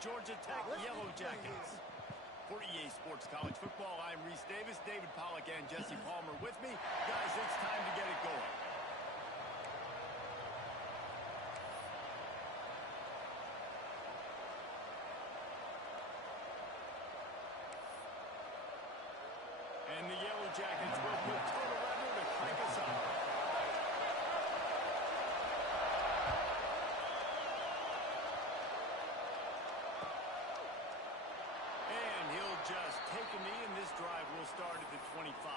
Georgia Tech Yellow Jackets. For EA Sports College Football, I'm Reese Davis, David Pollack, and Jesse Palmer with me. Guys, it's time to get it going. And the Yellow Jackets will put total level to crank us up. And he'll just take a knee, and this drive will start at the 25.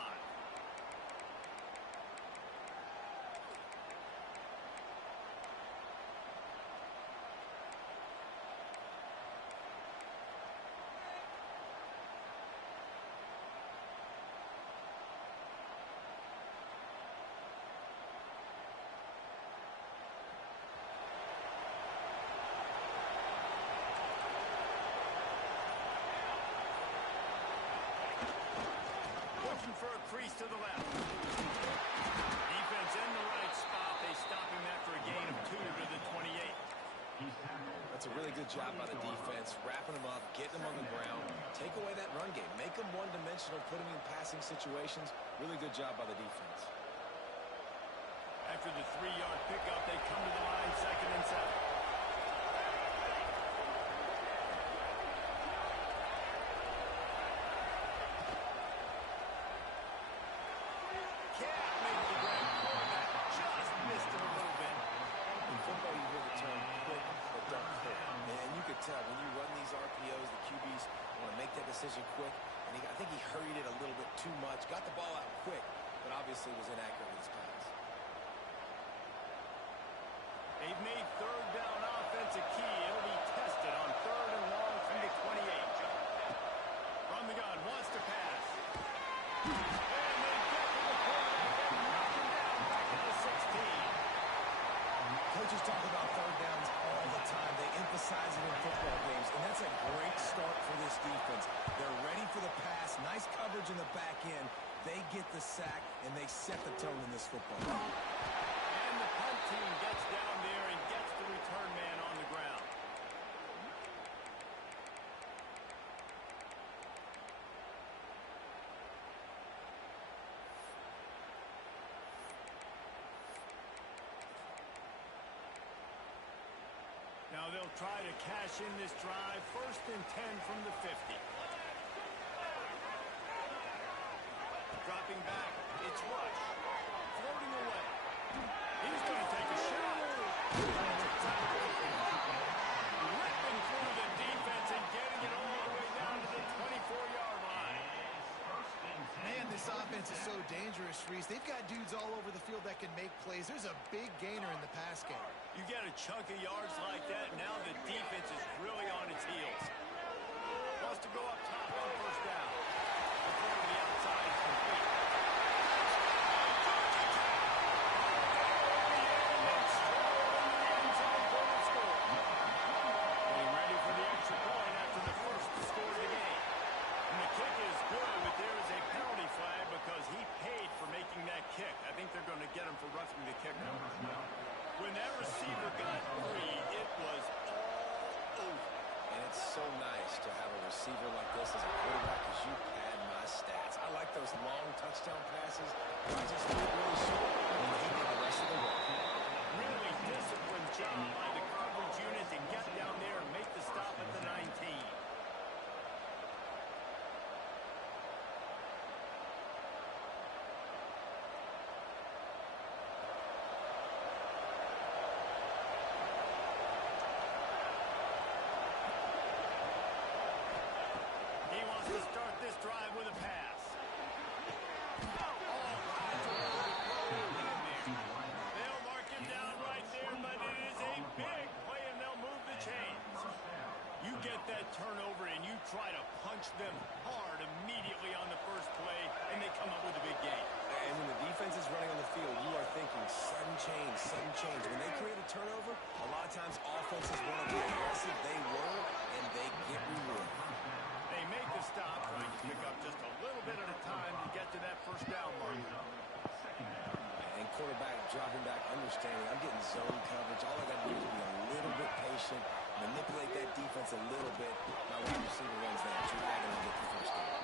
For a crease to the left. Defense in the right spot. They stop him after a gain of 2 to the 28. That's a really good job by the defense, wrapping them up, getting them on the ground, take away that run game, make them one-dimensional, put them in passing situations. Really good job by the defense. After the 3-yard pickup, they come to the line, 2nd and 7. When you run these RPOs, the QBs want to make that decision quick, and I think he hurried it a little bit too much, got the ball out quick, but obviously was inaccurate with his pass. They've made 3rd down offense a key. It'll be tested on 3rd and long from the 28. From the gun, wants to pass. And they get to the quarterback and knock him down back at the 16. Coaches talk about 3rd downs all the time. They emphasize it in football games, and that's a great start for this defense. They're ready for the pass. Nice coverage in the back end. They get the sack, and they set the tone in this football game. And the punt team gets down there and gets the return man on the ground. Now they'll try to cash in this drive. 1st and 10 from the 50. Dropping back, it's Rush. Floating away. He's going to take a shot. Ripping through the defense and getting it all the way down to the 24-yard line. Man, this offense is so dangerous, Reese. They've got dudes all over the field that can make plays. There's a big gainer in the pass game. You get a chunk of yards like that, now the defense is really on its heels. Wants to go up top on 1st down. The throw to the outside is complete. Getting ready for the extra point after the first to score the game. And the kick is good, but there is a penalty flag because he paid for making that kick. I think they're going to get him for roughing the kicker. When that receiver got free, it was all over. And it's so nice to have a receiver like this as a quarterback because you pad my stats. I like those long touchdown passes. I just did really short, and he did the rest of the work. Really disciplined job by the coverage unit to get down there and make the stop at the 19. Drive with a pass. They'll mark him down right there, but it is a big play, and they'll move the chains. You get that turnover, and you try to punch them hard immediately on the first play, and they come up with a big gain. And when the defense is running on the field, you are thinking sudden change, sudden change. When they create a turnover, a lot of times offenses want to be aggressive. They were, and they get rewarded. They make the stop, trying to pick up just a little bit at a time to get to that 1st down mark. And quarterback dropping back, understanding I'm getting zone coverage. All I got to do is be a little bit patient, manipulate that defense a little bit. My wide receiver runs that drag and get the first down.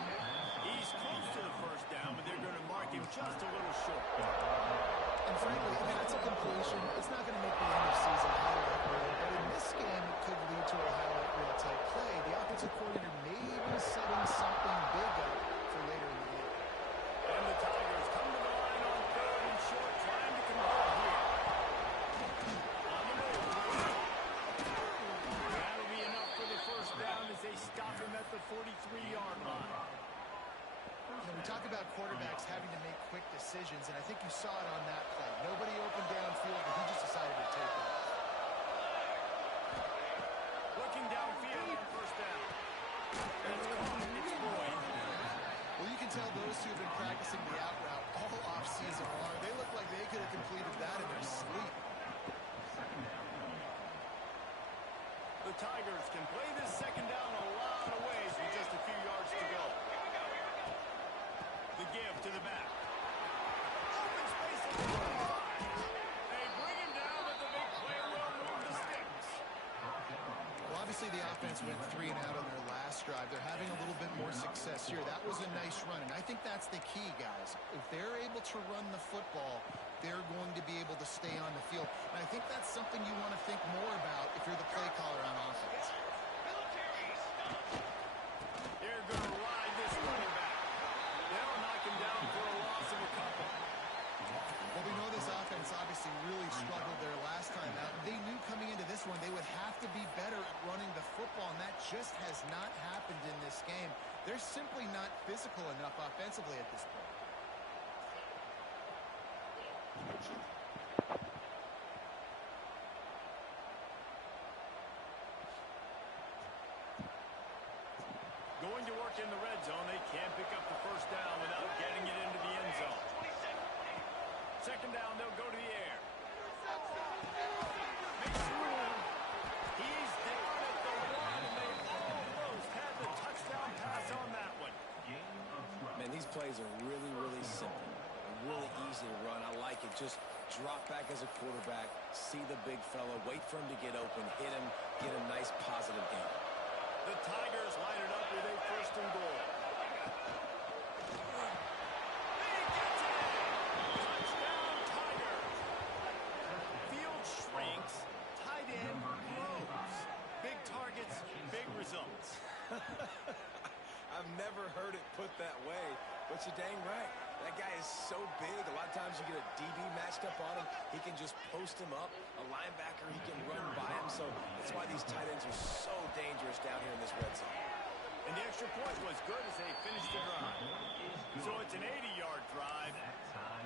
He's close to the first down, but they're going to mark him just a little short. And frankly, if that's a completion, it's not going to make the end of season highlight reel. But in this game, it could lead to a highlight reel type play. The offensive coordinator may be setting something big up for later in the game. And the Tigers come to the line on third and short, trying to convert here. On the move. That'll be enough for the first down as they stop him at the 43-yard line. We talk about quarterbacks having to make quick decisions, and I think you saw it on that play. Nobody opened downfield, but he just decided to take off. Looking downfield on first down. It's caught. It's Boyd. Well, you can tell those two have been practicing the out route all offseason long. They look like they could have completed that in their sleep. The Tigers can play this second down a lot of ways with just a few yards to go. The give to the back. Open space at the 45. They bring him down, but the big play will move the sticks. Well, obviously the offense went 3 and out on their last drive. They're having a little bit more success here. That was a nice run, and I think that's the key, guys. If they're able to run the football, they're going to be able to stay on the field. And I think that's something you want to think more about if you're the play caller on offense. They're going to ride this running back. They'll knock him down for a loss of a couple. Well, we know this offense obviously really struggled their last time out. They knew coming into this one they would have to be better at running the football, and that just has not happened in this game. They're simply not physical enough offensively at this point. Going to work in the red zone. They can't pick up the first down without getting it into the end zone. Second down, they'll go to the air. Makes room. He's down at the 1, and they almost had the touchdown pass on that one. Man, these plays are really, really simple. Really easy to run. I like it. Just drop back as a quarterback, see the big fella, wait for him to get open, hit him, get a nice positive game. The Tigers line it up with a first and goal. He gets it! Touchdown, Tigers! Field shrinks, tight end grows. Big targets, big results. I've never heard it put that way, but you're dang right. That guy is so big. A lot of times you get a DB matched up on him. He can just post him up. A linebacker, he can run by him. So that's why these tight ends are so dangerous down here in this red zone. And the extra point was good as they finished the drive. So it's an 80-yard drive.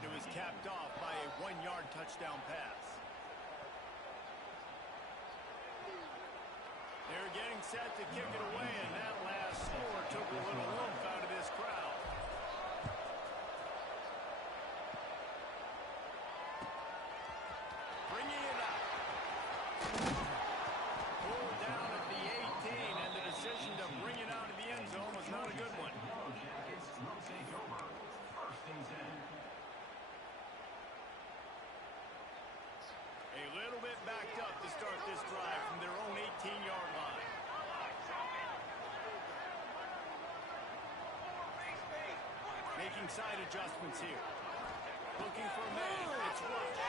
It was capped off by a 1-yard touchdown pass. They're getting set to kick it away, and that last score took a little oomph out of this crowd. Bringing it up. Pulled down at the 18, and the decision to bring it out of the end zone was not a good one. A little bit backed up to start this drive from their own 18-yard line. Making side adjustments here. Looking for a man. It's Rush.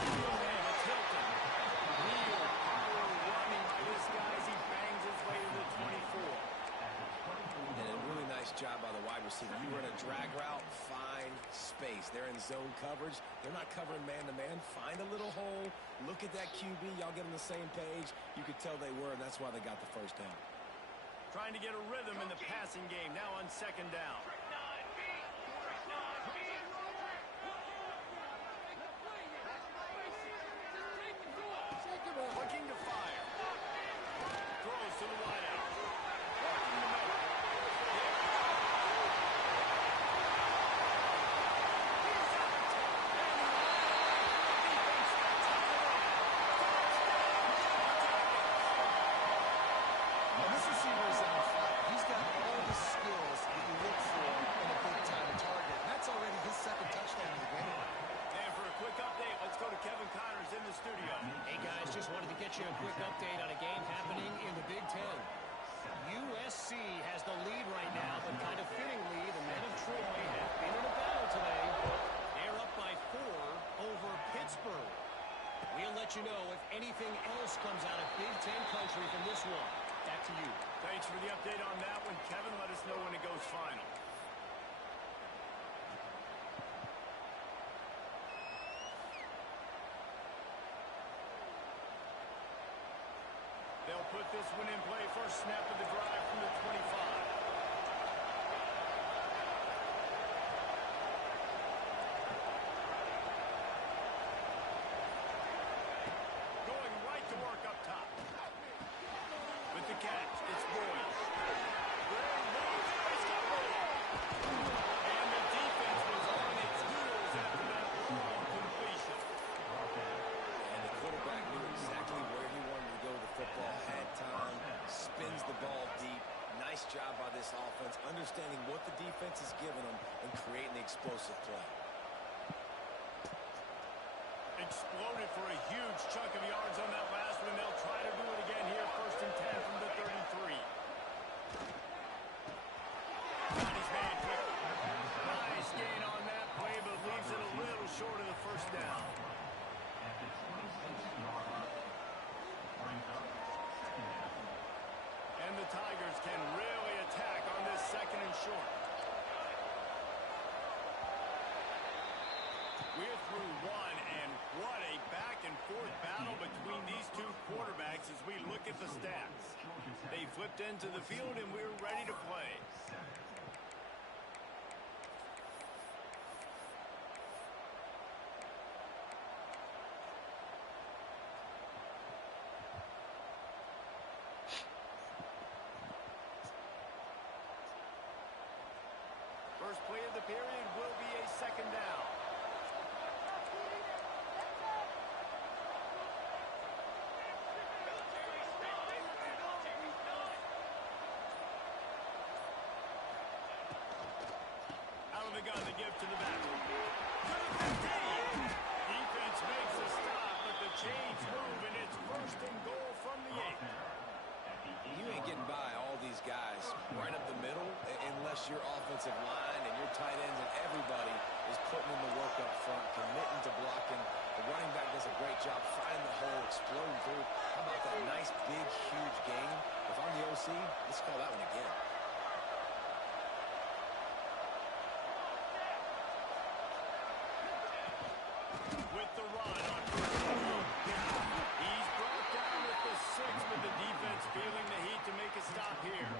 And it's Hilton. Real power running by this guy as he bangs his way to the 24. And a really nice job by the wide receiver. You run a drag route, find space. They're in zone coverage. They're not covering man-to-man. Find a little hole. Look at that QB. Y'all get on the same page. You could tell they were, and that's why they got the first down. Trying to get a rhythm in the passing game now on second down. Looking to fire. Throws to the wideout. Walking the middle. He's out. Well, this receiver is on fire. He's got all the skills that you look for let you know if anything else comes out of Big Ten country from this one. Back to you. Thanks for the update on that one, Kevin. Let us know when it goes final. They'll put this one in play. First snap of the drive from the 25. Going right to work up top. With the catch, it's Boyd. And the defense was on its heels after that long completion. And the quarterback knew exactly where he wanted to go with the football, had time, spins the ball deep. Nice job by this offense, understanding what the defense is giving them and creating the explosive play. Exploded for a huge chunk of yards on that last one. They'll try to do it again here. First and 10 from the 33. Got his man quick. Nice gain on that play, but leaves it a little short of the first down. And the Tigers can really attack on this second and short. We're through one, and what a back-and-forth battle between these two quarterbacks as we look at the stats. They flipped into the field, and we're ready to play. First play of the period will be a second down. Out of the gun, the give to the back. To the 15. Defense makes a stop, but the chains move, and it's first and goal from the 8. You ain't getting by all these guys right up the middle unless your offensive line and your tight ends and everybody is putting in the work up front, committing to blocking. The running back does a great job finding the hole, exploding through. How about that nice, big, huge gain? If I'm the OC, let's call that one again. With the run on first and goal. He's brought down with the 6, but the defense feeling the heat to make a stop here.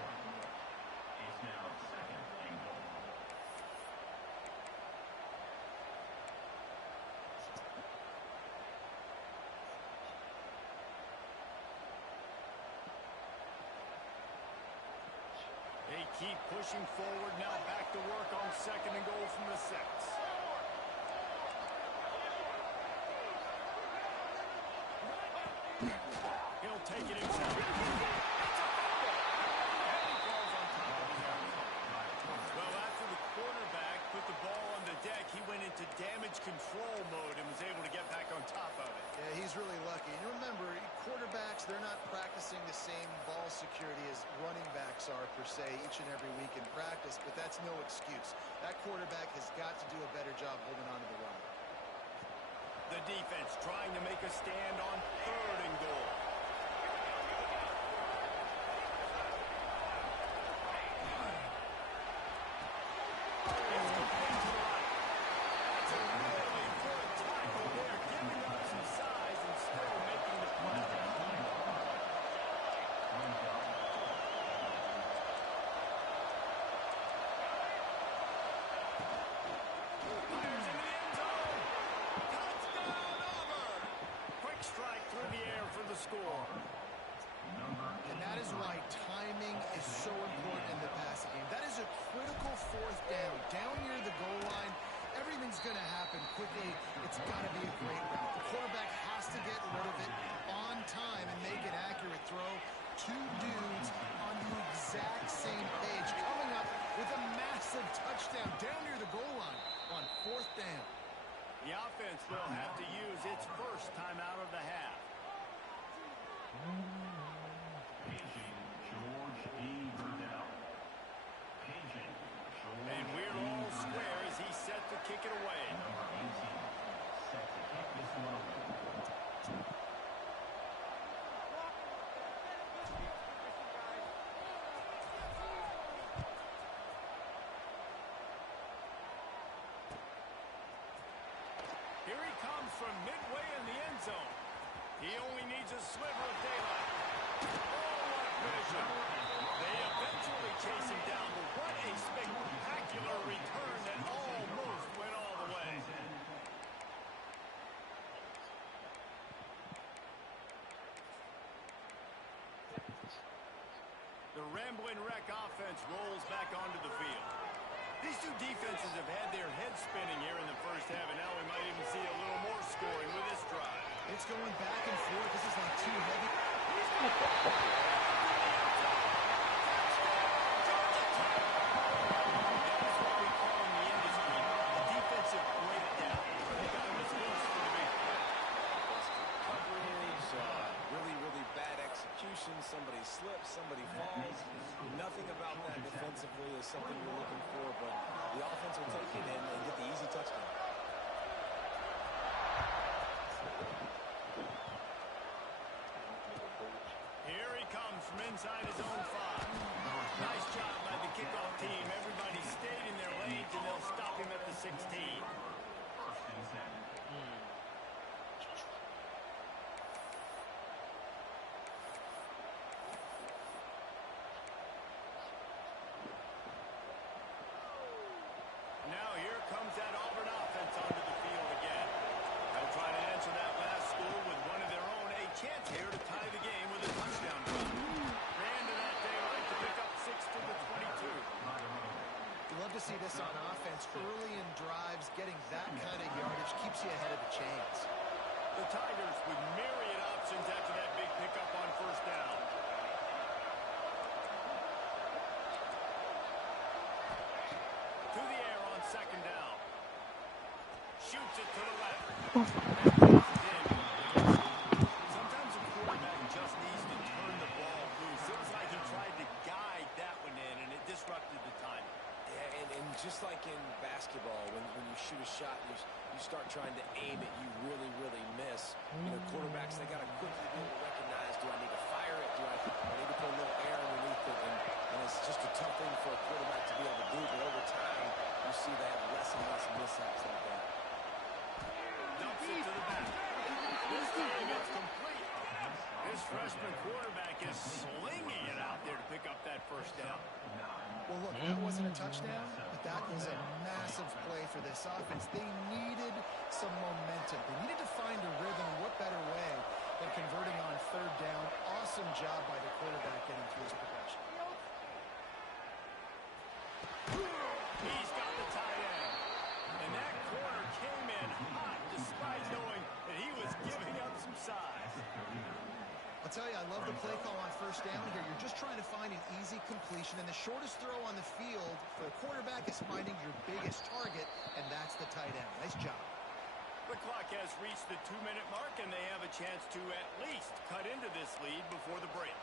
They keep pushing forward. Now back to work on second and goal from the 6. He'll take it himself. It's a fumble. And he falls on top of his own. Well, after the quarterback put the ball on the deck, he went into damage control mode and was able to get back on top of it. Yeah, he's really lucky. And remember, quarterbacks, they're not practicing the same ball security as running backs are, per se, each and every week in practice, but that's no excuse. That quarterback has got to do a better job holding on to the rock. The defense trying to make a stand on third and goal. It's complete to the right. That's a really good tackle there, giving up some size and still making the play. Fires into the end zone. Touchdown, Auburn. Quick strike through the air for the score. And that is why timing is so important in the passing game. That is a critical fourth down. Down near the goal line, everything's going to happen quickly. It's got to be a great route. The quarterback has to get rid of it on time and make an accurate throw. Two dudes on the exact same page coming up with a massive touchdown down near the goal line on fourth down. The offense will have to use its first timeout of the half. And we're all square as he's set to kick it away. from midway in the end zone. He only needs a sliver of daylight. Oh, what vision. They eventually chase him down, but what a spectacular return that almost went all the way. The Rambling Wreck offense rolls back onto the field. These two defenses have had their heads spinning here in the first half, and now we might even see a little more scoring with this drive. It's going back and forth. This is like two heavy. That is what we call in the industry the defensive breakdown. The guy was loose for the big play. Coverage, really, really bad execution. Somebody slips, somebody falls. Nothing about that defensively is something you're looking for, but the offense will take it in and get the easy touchdown. Here he comes from inside his own 5. Nice job by the kickoff team. Everybody stayed in their lanes, and they'll stop him at the 16. Now here comes that Auburn offense onto the field again. They'll try to answer that last score with one of their own. A chance here to tie the game with a touchdown run. Ran to that daylight to pick up 6 to the 22. You love to see this on offense. Early in drives, getting that kind of yardage keeps you ahead of the chains. The Tigers with myriad options after that big pickup on first down. To the air on second down. Shoots it to the left. Sometimes a quarterback just needs to turn the ball loose. It was like he tried to guide that one in, and it disrupted the timing. Yeah, and just like in basketball, when you shoot a shot, you start trying to aim it, you really, really miss. You know, quarterbacks, they got to quickly be able to recognize, do I need to fire it? Do I need to put a little air underneath it? And it's just a tough thing for a quarterback to be able to do, but over time, you see they have less and less mishaps like that. Dumps it to the back. This time it's complete. This freshman quarterback is slinging it out there to pick up that first down. Well, look, that wasn't a touchdown, but that was a massive play for this offense. They needed some momentum. They needed to find a rhythm. What better way than converting on third down? Awesome job by the quarterback getting through his progression. He's got the tight end. And that corner came in hot despite knowing that he was giving up some size. I'll tell you, I love the play call on first down here. You're just trying to find an easy completion, and the shortest throw on the field for a quarterback is finding your biggest target, and that's the tight end. Nice job. The clock has reached the 2-minute mark, and they have a chance to at least cut into this lead before the break.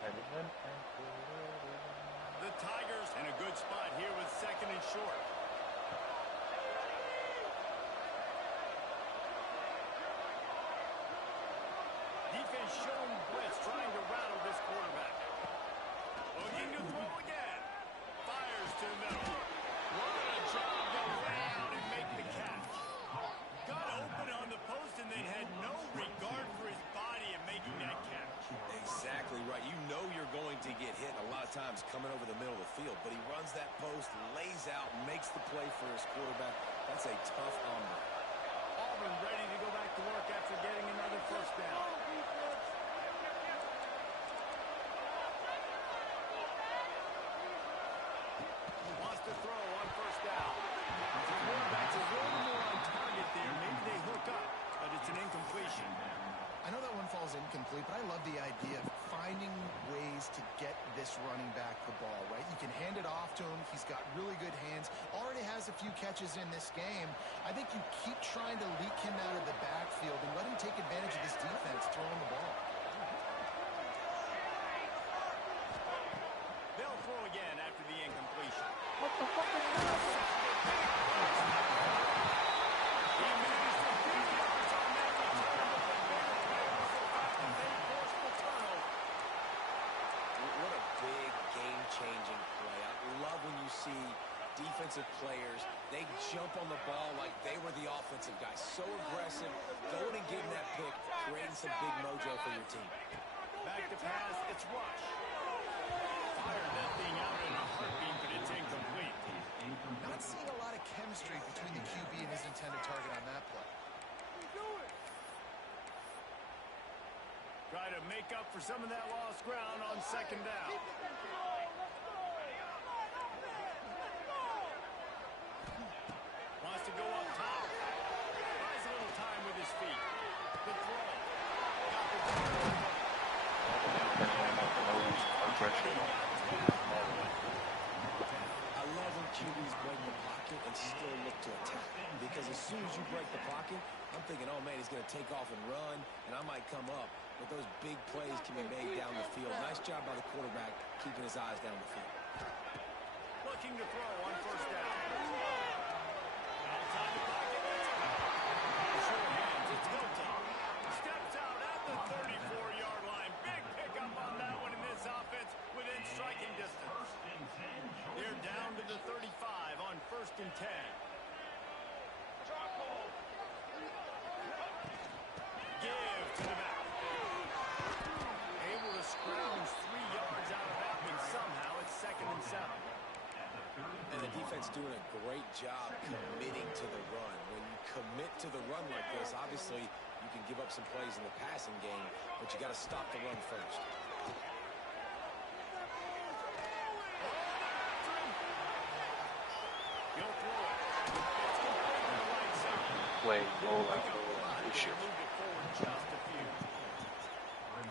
The Tigers in a good spot here with second and short. Defense showing blitz, trying to rattle this quarterback. Looking to throw again. Fires to the middle. What a job to lay out and make the catch. Got open on the post and then had no regard for his body in making that catch. Exactly right. You know you're going to get hit a lot of times coming over the middle of the field, but he runs that post, lays out, makes the play for his quarterback. That's a tough hombre. Auburn ready to go back to work after getting another first down. Wants to throw on first down. The quarterback's a little more on target there. Maybe they hook up, but it's an incompletion. I know that one falls incomplete, but I love the idea of finding ways to get this running back the ball, right? You can hand it off to him. He's got really good hands. Already has a few catches in this game. I think you keep trying to leak him out of the backfield and let him take advantage of this defense throwing the ball. They'll throw again after the incompletion. What the fuck is that? He managed to beat yards on that return, but the bigger play was the fact that they forced the turnover. What a big game-changing play. I love when you see defensive players, they jump on the ball like they were the offensive guys. So aggressive, going and getting that pick, creating some big mojo for your team. Back to pass, it's Rush. Fired that thing out in a heartbeat, but it's incomplete. Not seeing a lot of chemistry between the QB and his intended target on that play. Try to make up for some of that lost ground on second down. Wants to go up top. Buys a little time with his feet. The throw. Got the ball. I love when QBs break the pocket and still look to attack. Because as soon as you break the pocket, I'm thinking, oh, man, he's going to take off and run, and I might come up. But those big plays can be made down the field. Nice job by the quarterback keeping his eyes down the field. Looking to throw on first down. Outside the pocket. Short hands. It's Hilton. Steps out at the 34-yard line. Big pickup on that one in this offense within striking distance. They're down to the 35 on 1st and 10. Give to the back. Able to scrounge 3 yards out of that one somehow. It's 2nd and 7. And the defense doing a great job committing to the run. When you commit to the run like this, obviously you can give up some plays in the passing game, but you got to stop the run first. He'll throw it. It's complete to the right side. Play, roll out, issue. Moved it forward just a few.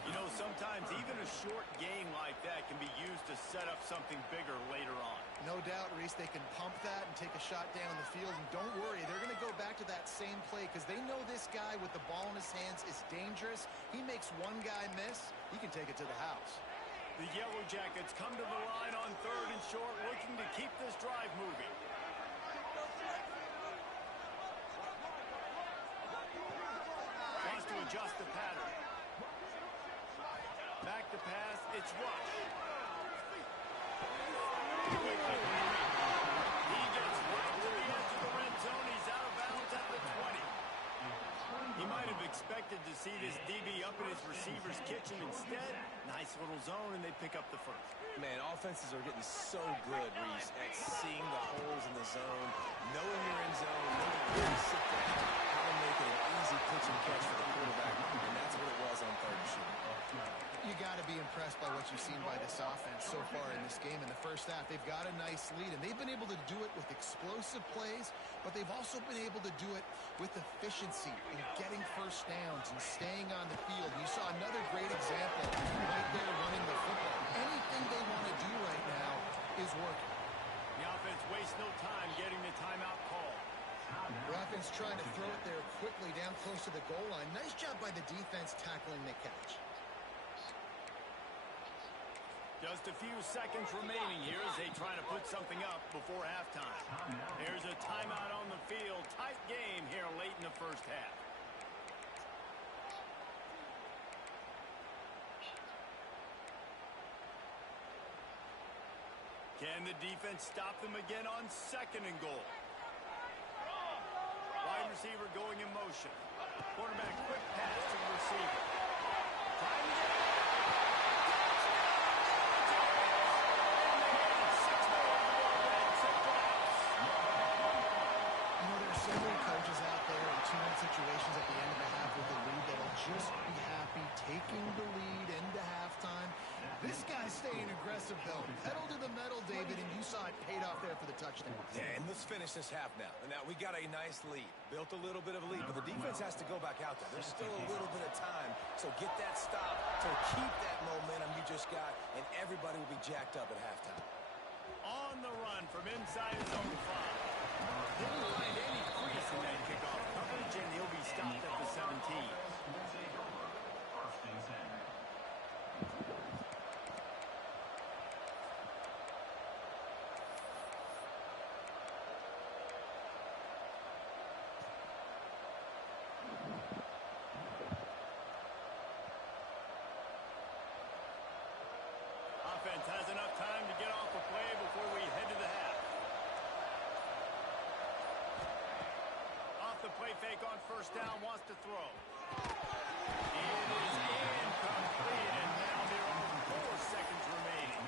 You know, sometimes even a short gain like that can be used to set up something bigger later on. No doubt, Reese, they can pump that and take a shot down the field. And don't worry, they're going to go back to that same play because they know this guy with the ball in his hands is dangerous. He makes one guy miss, he can take it to the house. The Yellow Jackets come to the line on 3rd and short, looking to keep this drive moving. Wants to adjust the pattern. Back to pass, it's Rush. He gets right to the edge of the red zone. He's out of bounds at the 20. He might have expected to see this DB up in his receiver's kitchen. Instead, nice little zone, and they pick up the first. Man, offenses are getting so good, Reese, at seeing the holes in the zone, knowing you're in zone, knowing where to sit down, how to make it an easy pitch and catch for the quarterback, and that's what it was on 3rd and short. You got to be impressed by what you've seen by this offense so far in this game. In the first half, they've got a nice lead, and they've been able to do it with explosive plays, but they've also been able to do it with efficiency in getting first downs and staying on the field. You saw another great example right there running the football. Anything they want to do right now is working. The offense wastes no time getting the timeout call. The offense trying to throw it there quickly down close to the goal line. Nice job by the defense tackling the catch. Just a few seconds remaining here as they try to put something up before halftime. There's a timeout on the field. Tight game here late in the first half. Can the defense stop them again on 2nd and goal? Wide receiver going in motion. Quarterback quick pass to the receiver. Trying to get it. Situations at the end of the half with the lead that'll just be happy taking the lead into halftime. This guy's staying aggressive, though. Pedal to the metal, David, and you saw it paid off there for the touchdown. Yeah, and let's finish this half now. Now, we got a nice lead. Built a little bit of a lead, but the defense has to go back out there. There's still a little bit of time, so get that stop to keep that momentum you just got, and everybody will be jacked up at halftime. On the run from inside his own 5. Didn't find any crease in that kickoff coverage, and he'll be stopped at the 17. Offense has enough time to get off the play before we head to the half. fake on first down, wants to throw. It is incomplete, and now there are 4 seconds remaining.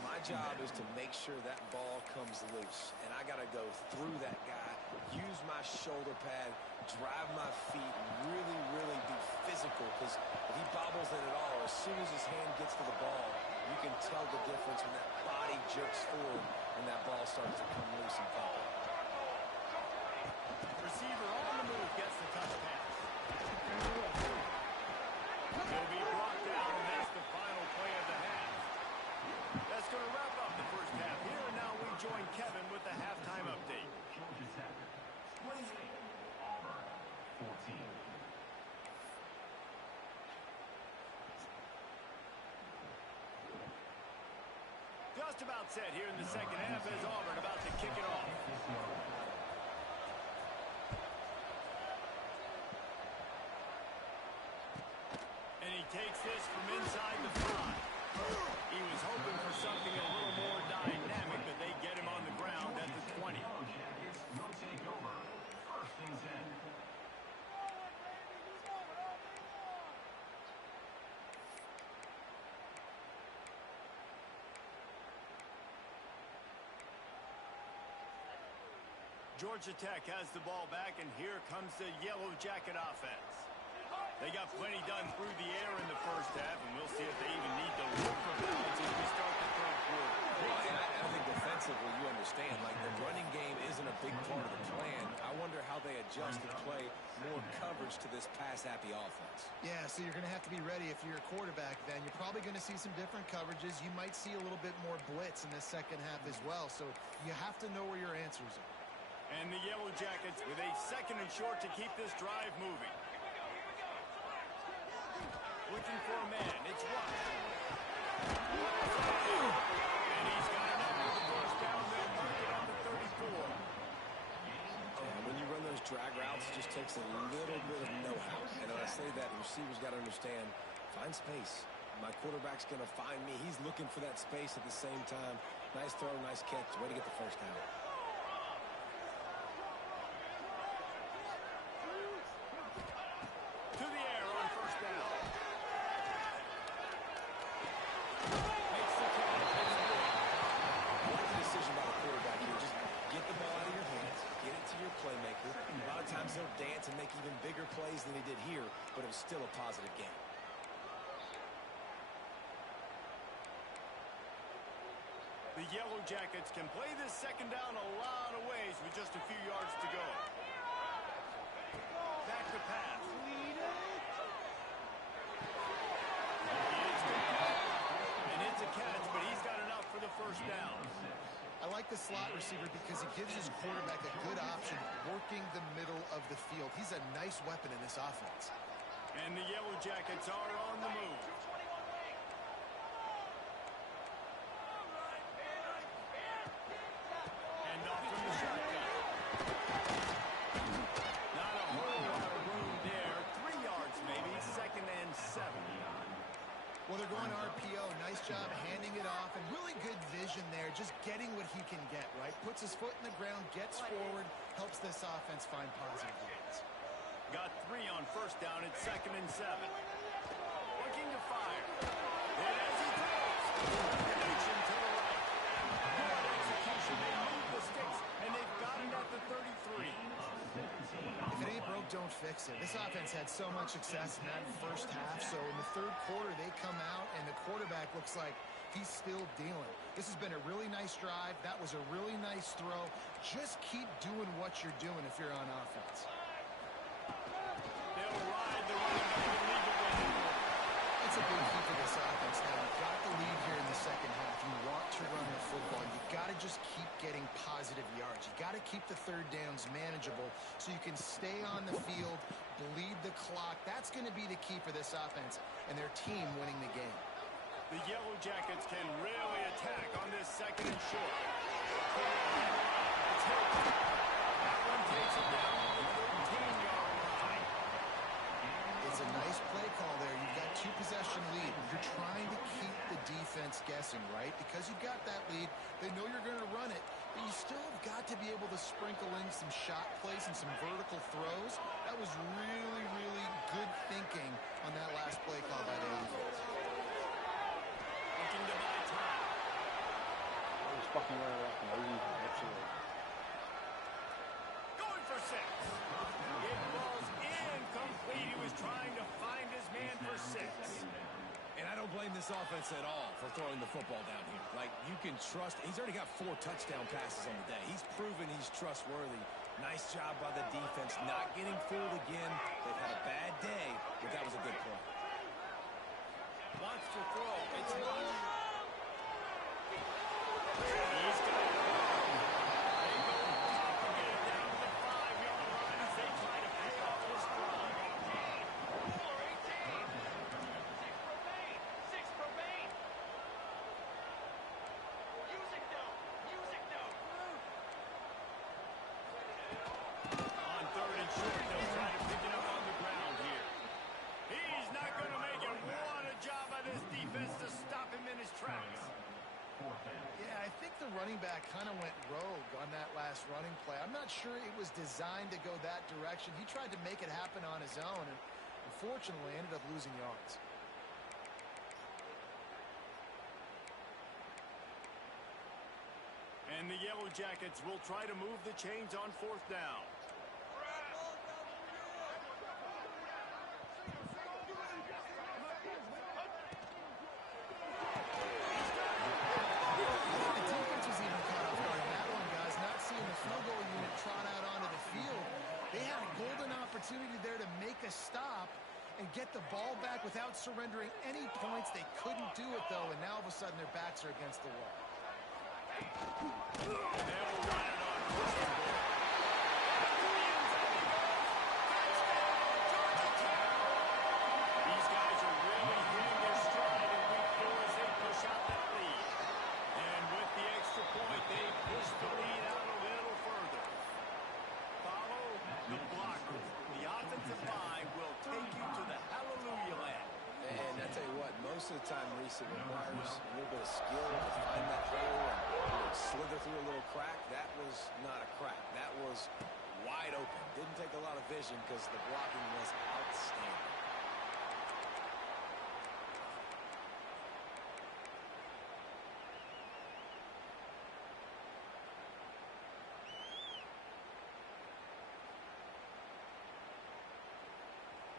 My job is to make sure that ball comes loose, and I got to go through that guy, use my shoulder pad, drive my feet, really, really be physical, because if he bobbles it at all, as soon as his hand gets to the ball, you can tell the difference when that body jerks forward and that ball starts to come loose and pop up. Receiver on the move gets the touch pass. He'll be brought down, and that's the final play of the half. That's going to wrap up the first half here, and now we join Kevin with the halftime update. Georgia Tech, 28, Auburn, 14. Just about set here in the second half as Auburn about to kick it off. And he takes this from inside the 5. He was hoping for something a little more dynamic, but they get him on the ground at the 20. Yellow Jackets will take over. First and 10. Georgia Tech has the ball back, and here comes the Yellow Jacket offense. They got plenty done through the air in the first half, and we'll see if they even need to look for balance as we start the third quarter. Well, and I think defensively, you understand, like the running game isn't a big part of the plan. I wonder how they adjust and play more coverage to this pass-happy offense. Yeah, so you're going to have to be ready if you're a quarterback then. You're probably going to see some different coverages. You might see a little bit more blitz in the second half as well, so you have to know where your answers are. And the Yellow Jackets with a second and short to keep this drive moving. Looking for a man. It's Rush. And he's got enough for the first down. They'll mark it on the 34. And when you run those drag routes, it just takes a little bit of know-how. And when I say that, the receiver's got to understand, find space. My quarterback's going to find me. He's looking for that space at the same time. Nice throw, nice catch. Way to get the first down. To the air on first down. Makes the catch. I like the decision by the quarterback here. Just get the ball out of your hands, get it to your playmaker. A lot of times he'll dance and make even bigger plays than he did here, but it was still a positive game. The Yellow Jackets can play this second down a lot of ways with just a few yards to go. Back to pass. And it's a catch, but he's got enough for the first down. I like the slot receiver because it gives his quarterback a good option working the middle of the field. He's a nice weapon in this offense. And the Yellow Jackets are on the move. And off from the shotgun. Not a whole lot of room there. 3 yards maybe, second and 7. Well, they're going RPO. Nice job handing it off, and really good vision there, just getting what he can get, right? Puts his foot in the ground, gets forward, helps this offense find positive leads. Got 3 on first down at second and 7. Looking to fire. And as he throws, combination to the right. Good execution. They move the sticks, and they've got it at the 33. If it ain't broke, don't fix it. This offense had so much success in that first half, so in the third quarter, they come out, and the quarterback looks like he's still dealing. This has been a really nice drive. That was a really nice throw. Just keep doing what you're doing if you're on offense. They'll ride the running back and leave it with him. That's a big key for this offense now. You've got the lead here in the second half. You want to run the football. You've got to just keep getting positive yards. You've got to keep the third downs manageable so you can stay on the field, bleed the clock. That's going to be the key for this offense and their team winning the game. The Yellow Jackets can really attack on this second and short. It's hit. That one takes it down to the 13-yard line. It's a nice play call there. You've got 2-possession lead. You're trying to keep the defense guessing, right? Because you've got that lead, they know you're going to run it, but you still have got to be able able to sprinkle in some shot plays and some vertical throws. That was really, really good thinking on that last play call by their defense. Looking to buy time. I was fucking running off no reason whatsoever. Going for 6. It falls incomplete. He was trying to find his man for 6. And I don't blame this offense at all for throwing the football down here. Like, you can trust. He's already got 4 touchdown passes on the day. He's proven he's trustworthy. Nice job by the defense, not getting fooled again. They've had a bad day, but that was a good play. Wants to throw. It's not. He's got it. They go up and get it down to the 5-yard line as they try to pay off this drive. On 3rd and short, they'll try to pick it up on the ground here. He's not going to make it. What a job by this defense to stop him in his tracks. Yeah, I think the running back kind of went rogue on that last running play. I'm not sure it was designed to go that direction. He tried to make it happen on his own, and unfortunately ended up losing yards. And the Yellow Jackets will try to move the chains on 4th down. The defense was even caught off guard in that one, guys. Not seeing the field goal unit trot out onto the field. They had a golden opportunity there to make a stop and get the ball back without surrendering any points. They couldn't do it, though, and now all of a sudden their backs are against the wall. They'll run it on 1st and goal. These guys are really hitting their stride in week 4 as they push out that lead. And with the extra point, they push the lead out a little further. Follow the blocker. The offensive line will take you to the hallelujah land. And I tell you what, most of the time, Reese, it requires a little bit of skill to find that hole and slither through a little crack. That was not a crack. That was wide open. Didn't take a lot of vision because the blocking was outstanding.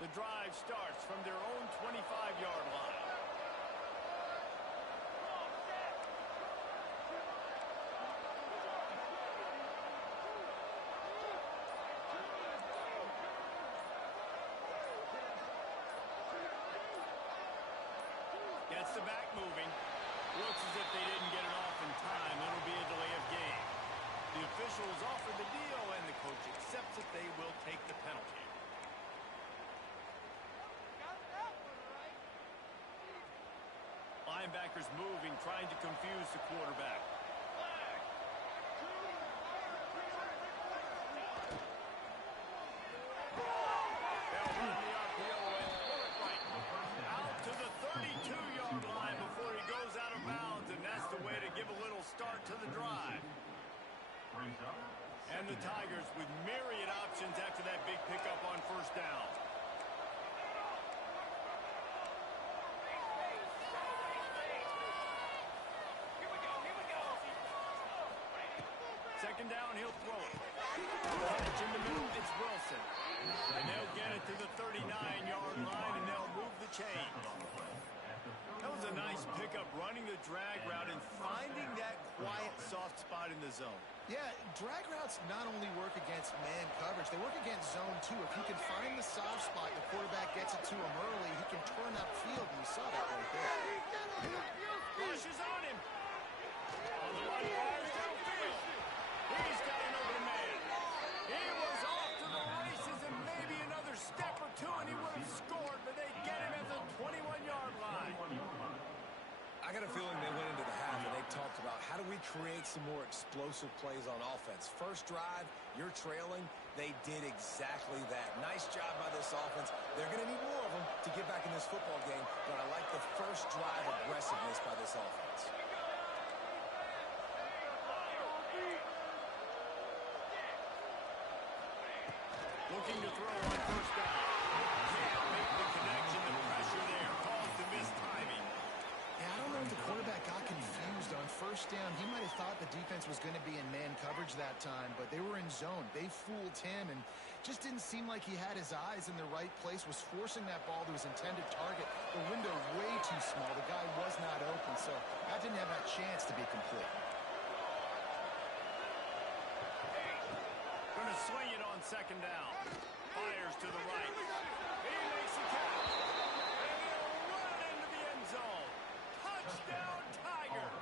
The drive starts from their own 25-yard line. Gets the back moving. Looks as if they didn't get it off in time. It'll be a delay of game. The officials offer the deal, and the coach accepts it. They will take the penalty. Linebackers moving, trying to confuse the quarterback. They'll run the RPO and throw it right out to the 32-yard line before he goes out of bounds, and that's the way to give a little start to the drive. And the Tigers with myriad options after that big pickup on 1st down. Second down, he'll throw it. Catch in the middle, it's Wilson. And they'll get it to the 39-yard line, and they'll move the chain. That was a nice pickup, running the drag route and finding that quiet, soft spot in the zone. Yeah, drag routes not only work against man coverage, they work against zone too. If he can find the soft spot, the quarterback gets it to him early, he can turn upfield, and you saw that right there. Rushes on him. On the run, fires downfield. He's got an open man. He was off to the races and maybe another step or two, and he would have scored, but they get him at the 21-yard line. I got a feeling they went into the half and they talked about how do we create some more explosive plays on offense. First drive, you're trailing. They did exactly that. Nice job by this offense. They're going to need more of them to get back in this football game, but I like the first drive aggressiveness by this offense. Looking to throw on first down. Can't make the connection. The pressure there caused the missed timing. Yeah, I don't know if the quarterback got confused on first down. He might have thought the defense was going to be in man coverage that time, but they were in zone. They fooled him and just didn't seem like he had his eyes in the right place, was forcing that ball to his intended target. The window way too small. The guy was not open, so that didn't have that chance to be complete. Going to swing it on second down. Fires to the right. He makes the catch. And he'll run into the end zone. Touchdown, Tigers.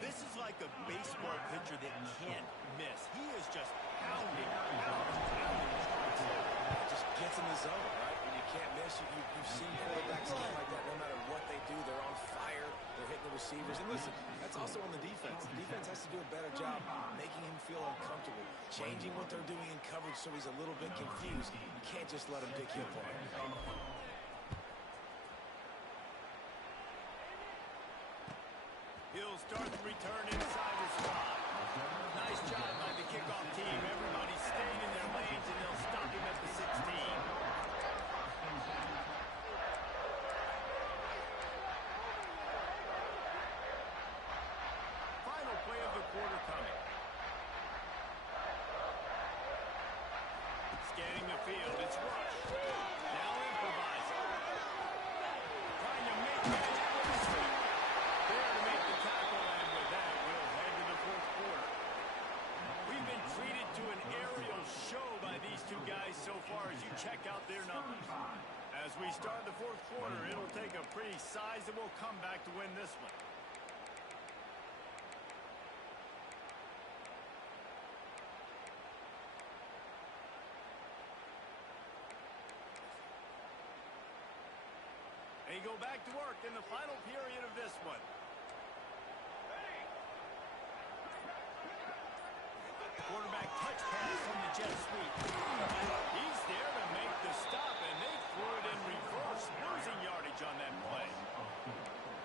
This is like a baseball pitcher that can't miss. He is just pounding. Just gets in the zone, right? When you can't miss, you've seen quarterbacks like that. No matter what they do, they're on fire. They're hitting the receivers. And listen, that's also on the defense. The defense has to do a better job making him feel uncomfortable, changing what they're doing in coverage so he's a little bit confused. You can't just let him pick you apart. He'll start the return inside his spot. Nice job by the kickoff team. Everybody's staying in their lanes, and they'll stop him at the 16. Final play of the quarter coming. Scanning the field, it's Rush. Now improvising. Trying to make it with his feet. There to make the tackle, and with that, we'll head to the fourth quarter. We've been treated to an aerial show by these two guys so far as you check out their numbers. As we start the fourth quarter, it'll take a pretty sizable comeback to win this one. They go back to work in the final period of this one. Quarterback touch pass from the jet sweep. He's there to make the stop, and they threw it in reverse, losing yardage on that play.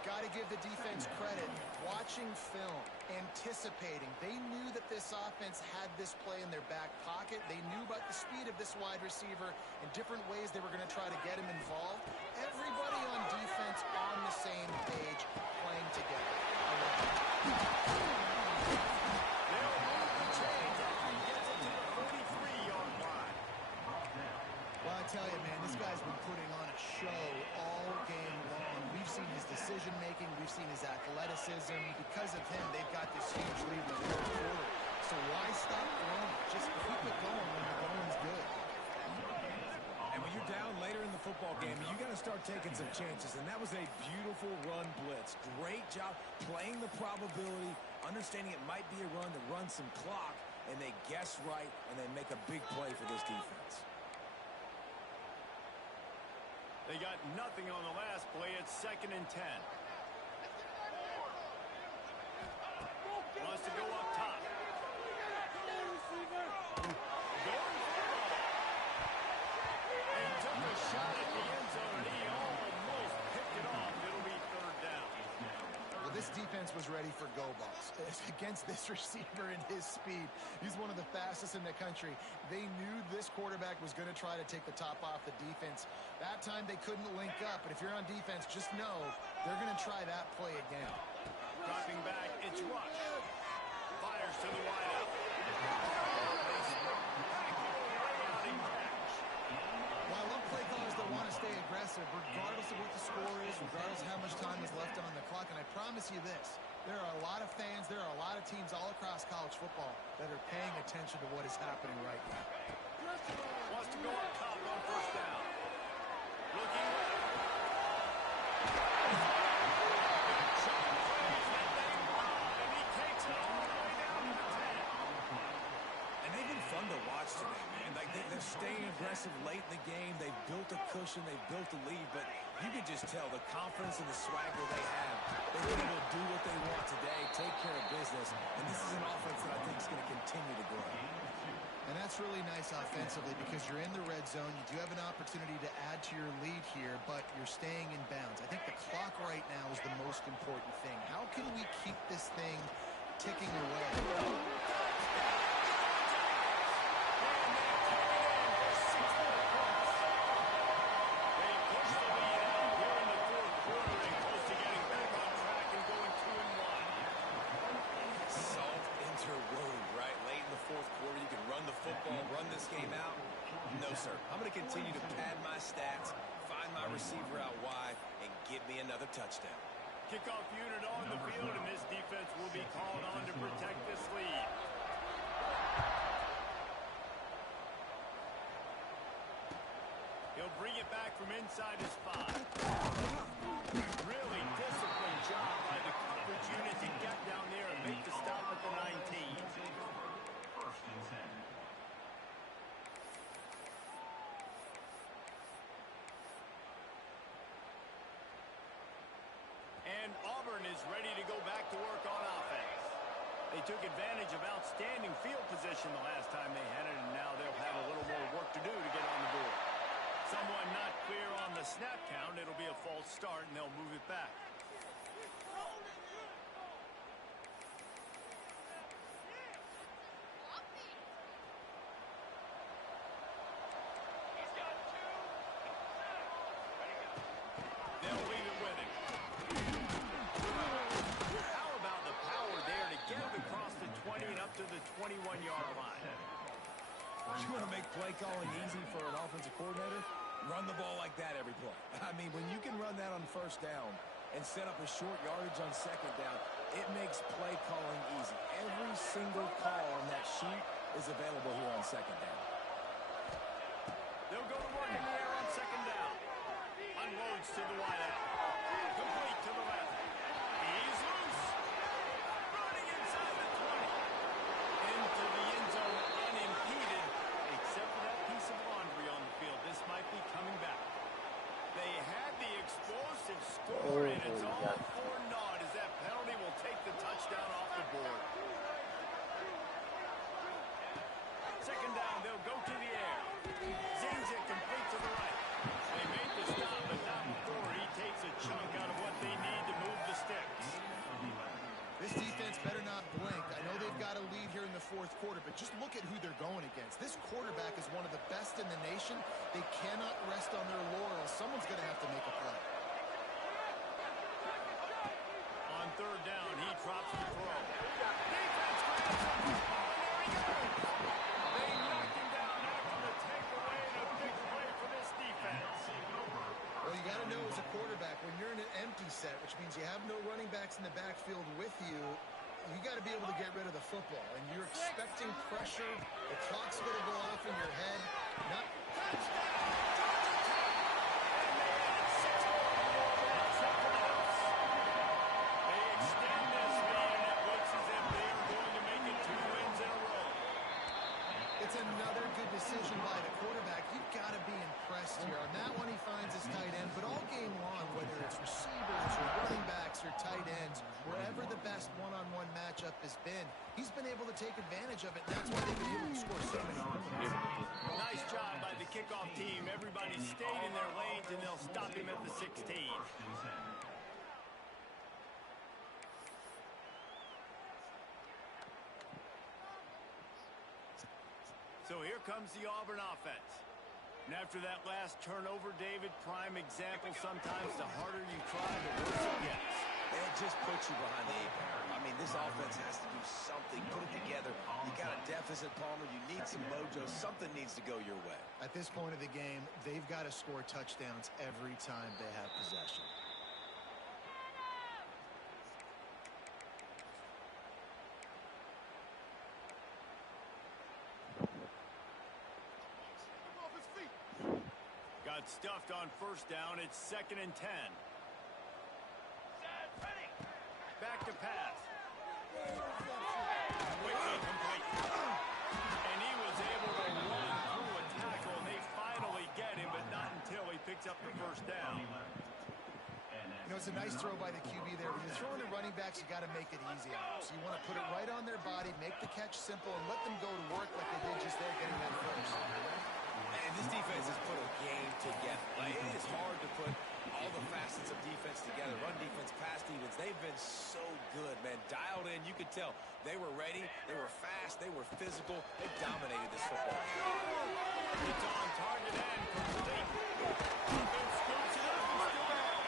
Got to give the defense credit. Watching film, anticipating. They knew that this offense had this play in their back pocket. They knew about the speed of this wide receiver and different ways they were going to try to get him involved. Everybody on defense on the same page, playing together. They'll move the chains after he gets it to the 43-yard line. Well, I tell you, man, this guy's been putting on a show all game long. We've seen his decision-making. We've seen his athleticism. Because of him, they've got this huge lead in the fourth quarter. So why stop throwing? Just keep it going when the going's good. And when you're down later in the football game, you got to start taking some chances. And that was a beautiful run blitz. Great job playing the probability, understanding it might be a run to run some clock, and they guess right, and they make a big play for this defense. They got nothing on the last play. It's 2nd and 10. Wants to go up top. Going for it. He took a shot at the end zone, and he almost picked it off. It'll be 3rd down. Well, this defense was ready for go balls. Against this receiver and his speed, he's one of the fastest in the country. They knew this quarterback was going to try to take the top off the defense. That time they couldn't link up, but if you're on defense, just know they're going to try that play again. Dropping back, it's Rush. Fires to the wideout. Well, I love play callers that want to stay aggressive, regardless of what the score is, regardless of how much time is left on the clock. And I promise you this, there are a lot of fans, there are a lot of teams all across college football that are paying attention to what is happening right now. Wants to go up top on first down. Looking left. And he takes it all the way down to the 10. And they've been fun to watch today, man. Like they're staying aggressive late in the game. They've built a cushion. They've built a lead. But you can just tell the confidence and the swagger they have. They've been able to do what they want today, take care of business. And this is an offense that I think is going to continue to grow. And that's really nice offensively because you're in the red zone. You do have an opportunity to add to your lead here, but you're staying in bounds. I think the clock right now is the most important thing. How can we keep this thing ticking away? And they game out? No, sir. I'm going to continue to pad my stats, find my receiver out wide, and give me another touchdown. Kickoff unit on the field, and this defense will be called on to protect this lead. He'll bring it back from inside his 5. Really disciplined job by the coverage unit to get down there and make the stop at the 19. First and 10. And Auburn is ready to go back to work on offense. They took advantage of outstanding field position the last time they had it, and now they'll have a little more work to do to get on the board. Someone not clear on the snap count. It'll be a false start, and they'll move it back. They'll leave it with him. How about the power there to get it across the 20 and up to the 21-yard line? You want to make play calling easy for an offensive coordinator? Run the ball like that every play. I mean, when you can run that on first down and set up a short yardage on second down, it makes play calling easy. Every single call on that sheet is available here on second down. They'll go to work in the air on second down. Unloads to the wideout. Complete to the left. He's loose. Running inside the 20. Into the end zone unimpeded, except for that piece of laundry on the field. This might be coming back. They had the explosive score, and it's all for naught as that penalty will take the touchdown off the board. Second down, they'll go to the air. Zings it complete to the right. They made the stop, but not before he takes a chunk out of what they need to move the sticks. This defense better not blink. I know they've got a lead here in the fourth quarter, but just look at who they're going against. This quarterback is one of the best in the nation. They cannot rest on their laurels. Someone's going to have to make a play. On third down, he drops the throw. Defense grabs him. And there he goes. They knocked him down after the takeaway, and a big play for this defense. Well, you got to know as a quarterback, when you're in an empty set, which means you have no running backs in the backfield with you, you got to be able to get rid of the football. And you're expecting pressure. The clock's going to go off in your head. Not Touchdown! Georgia Tech! And they add 6 more to the board with a triple deuce. They extend this lead, and it looks as if they are going to make it 2 wins in a row. It's another good decision by the quarterback. You've got to be impressed here. On that one, he finds his tight end. But all game long, whether it's receivers or running backs or tight ends, wherever the best one-on-one matchup has been, he's been able to take advantage of it. And that's why they've been able to score so many points. Nice job by the kickoff team. Everybody stayed in their lanes, and they'll stop him at the 16. So here comes the Auburn offense. And after that last turnover, David, prime example, sometimes the harder you try, the worse it gets. It just puts you behind the 8-ball. I mean, this offense has to do something, put it together. You got a deficit, Palmer. You need some mojo. Something needs to go your way. At this point of the game, they've got to score touchdowns every time they have possession. Got stuffed on first down. It's 2nd and 10. Back to pass. Quickly complete. And he was able to run through a tackle, and they finally get him, but not until he picks up the first down. You know, it's a nice throw by the QB there. When you're throwing to running backs, you got to make it easy on them. So you want to put it right on their body, make the catch simple, and let them go to work like they did just there getting that first. And this defense has put a game together. Like, it is hard to put all the facets of defense together. Run defense, pass defense. They've been so good, man. Dialed in, you could tell. They were ready. They were fast. They were physical. They dominated this football. It's on target and complete. Defense scoops it up and still on.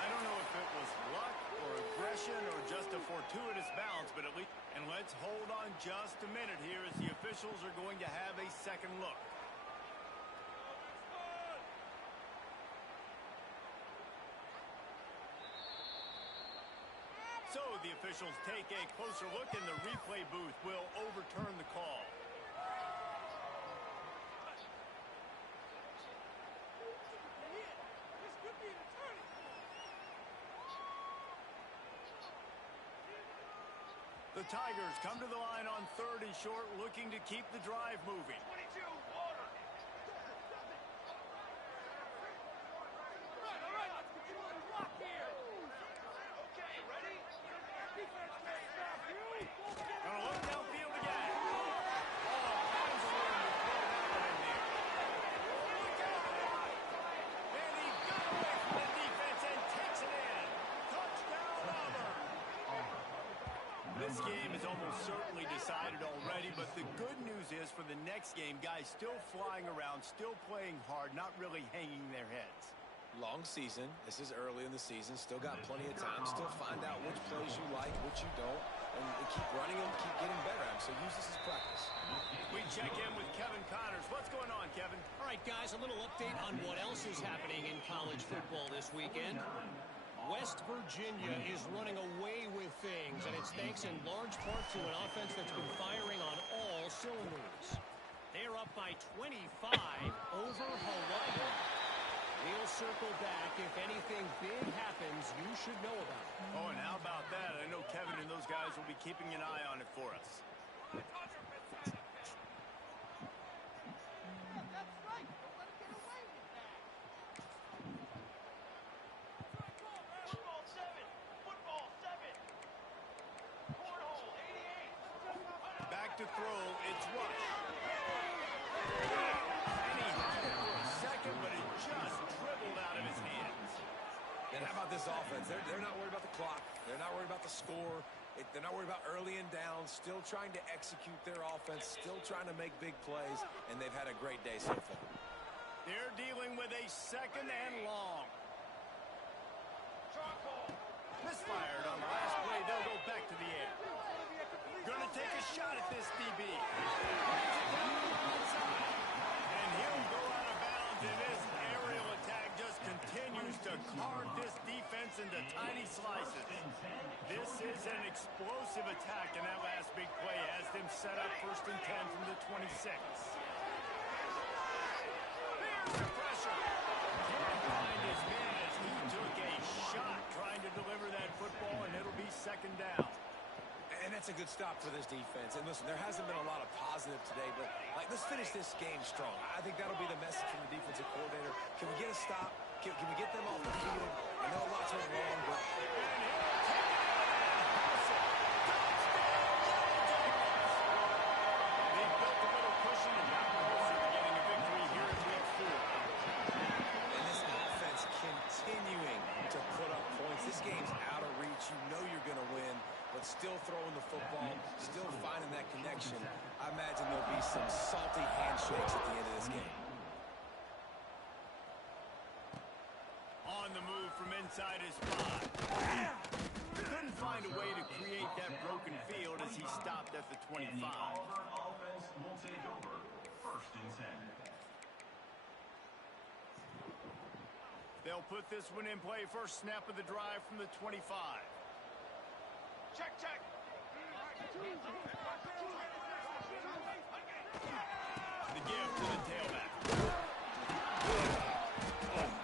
I don't know if it was luck or aggression or just a fortuitous bounce, but at least... And let's hold on just a minute here as the officials are going to have a second look. So the officials take a closer look, and the replay booth will overturn the call. The Tigers come to the line on 3rd and short, looking to keep the drive moving. 22, water. All right, let's control the clock here. Okay, ready? Defense can't stop you. Gonna look downfield again. Oh, finds a room to throw that one in there. Look out! And he got away from the defense and takes it in. Touchdown, Auburn. This game is almost certainly decided already, but the good news is for the next game, guys still flying around, still playing hard, not really hanging their heads. Long season. This is early in the season. Still got plenty of time. Still find out which plays you like, which you don't, and keep running them, keep getting better at them. So use this as practice. We check in with Kevin Connors. What's going on, Kevin? All right, guys, a little update on what else is happening in college football this weekend. West Virginia is running away with things, and it's thanks in large part to an offense that's been firing on all cylinders. They're up by 25 over Hawaii. We'll circle back. If anything big happens, you should know about it. Oh, and how about that? I know Kevin and those guys will be keeping an eye on it for us. Back to throw, it's Rush. And he had it for a second, but it just dribbled out of his hands. And how about this offense? They're not worried about the clock. They're not worried about the score. They're not worried about early and down. Still trying to execute their offense. Still trying to make big plays. And they've had a great day so far. They're dealing with a 2nd and long. Misfired on the last play. They'll go back to the air. Gonna take a shot at this DB. Brings it down to the outside. And he'll go out of bounds, and this aerial attack just continues to carve this defense into tiny slices. This is an explosive attack, and that last big play has them set up 1st and 10 from the 26. There's the pressure. Can't find his man as he took a shot trying to deliver that football, and it'll be 2nd down. And that's a good stop for this defense. And listen, there hasn't been a lot of positive today, but let's finish this game strong. I think that'll be the message from the defensive coordinator. Can we get a stop? Can we get them off the field? I know a lot's went wrong, but... They built a little cushion and got closer to getting a victory here in week 4. And this offense continuing to put up points. This game's out of reach. You know you're going to win, but still throwing the football, still finding that connection. I imagine there'll be some salty handshakes at the end of this game. On the move from inside his spot. Couldn't find a way to create that broken field as he stopped at the 25. The Auburn offense will take over 1st and 10. They'll put this one in play. First snap of the drive from the 25. Check, check. The give to the tailback.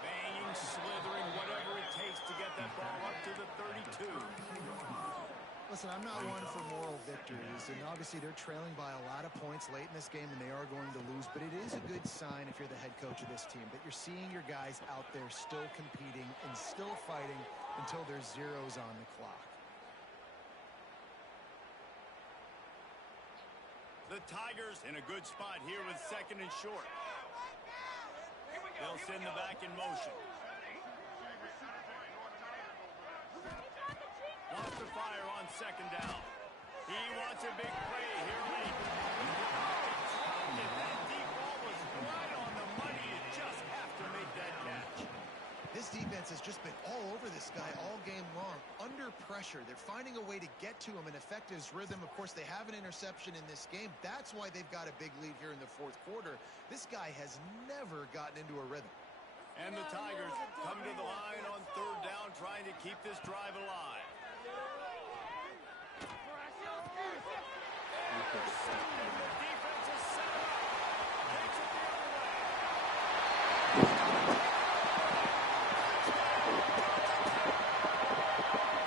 Banging, slithering, whatever it takes to get that ball up to the 32. Listen, I'm not one for moral victories, and obviously they're trailing by a lot of points late in this game, and they are going to lose, but it is a good sign if you're the head coach of this team that you're seeing your guys out there still competing and still fighting until there's zeros on the clock. The Tigers in a good spot here with 2nd and short. They'll send the back in motion. Wants to fire on 2nd down. He wants a big play here late. If that deep ball was right on the money, you just have to make that catch. This defense has just been all over this guy all game long. Under pressure, they're finding a way to get to him and affect his rhythm. Of course, they have an interception in this game. That's why they've got a big lead here in the fourth quarter. This guy has never gotten into a rhythm. And the Tigers come to the line on third down, trying to keep this drive alive. Intercepted. The defense is set up. Takes it the other way.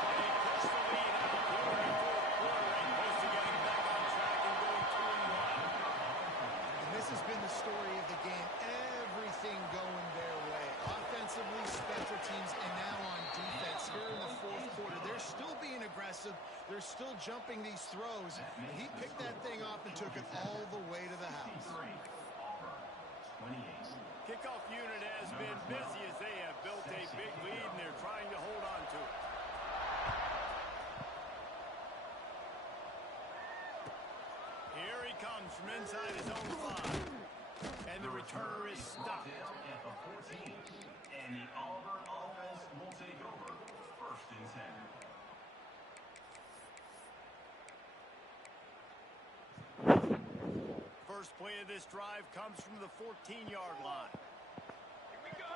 They push the lead out here in the fourth quarter and close to getting back on track and going 2-1. And this has been the story of the game. Everything going their way. Offensively, special teams, and now on defense here in the fourth quarter. They're still being aggressive. They're still jumping these throws. And he picked that thing off and took it all the way to the house. Kickoff unit has been busy as they have built a big lead, and they're trying to hold on to it. Here he comes from inside his own 5. And the returner is stopped. At the 14. And the Auburn offense will take over 1st and 10. First play of this drive comes from the 14-yard line. Here we go.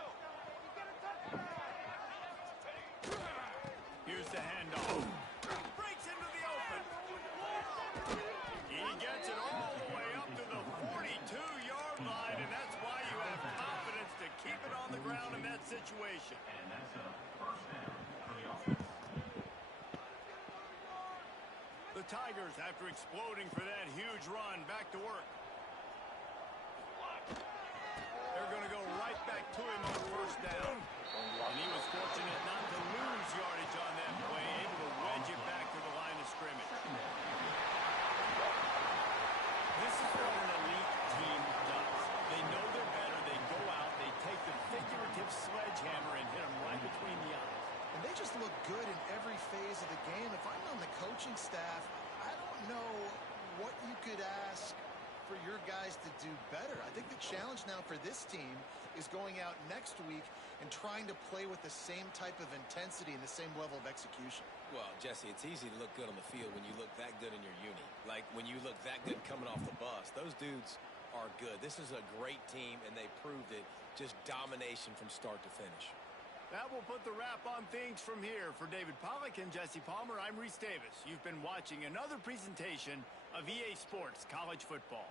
Here's the handoff. Breaks into the open. He gets it all the way up to the 42-yard line, and that's why you have confidence to keep it on the ground in that situation. And that's a 1st down for the offense. The Tigers, after exploding for that huge run, back to work. They're going to go right back to him on 1st down. And he was fortunate not to lose yardage on that play, able to wedge it back to the line of scrimmage. This is what an elite team does. They know they're better. They go out. They take the figurative sledgehammer and hit them right between the eyes. And they just look good in every phase of the game. If I'm on the coaching staff, I don't know what you could ask for your guys to do better. I think the challenge now for this team is going out next week and trying to play with the same type of intensity and the same level of execution. Well, Jesse, it's easy to look good on the field when you look that good in your uni. Like when you look that good coming off the bus. Those dudes are good. This is a great team, and they proved it. Just domination from start to finish. That will put the wrap on things from here. For David Pollack and Jesse Palmer, I'm Reese Davis. You've been watching another presentation of EA Sports College Football.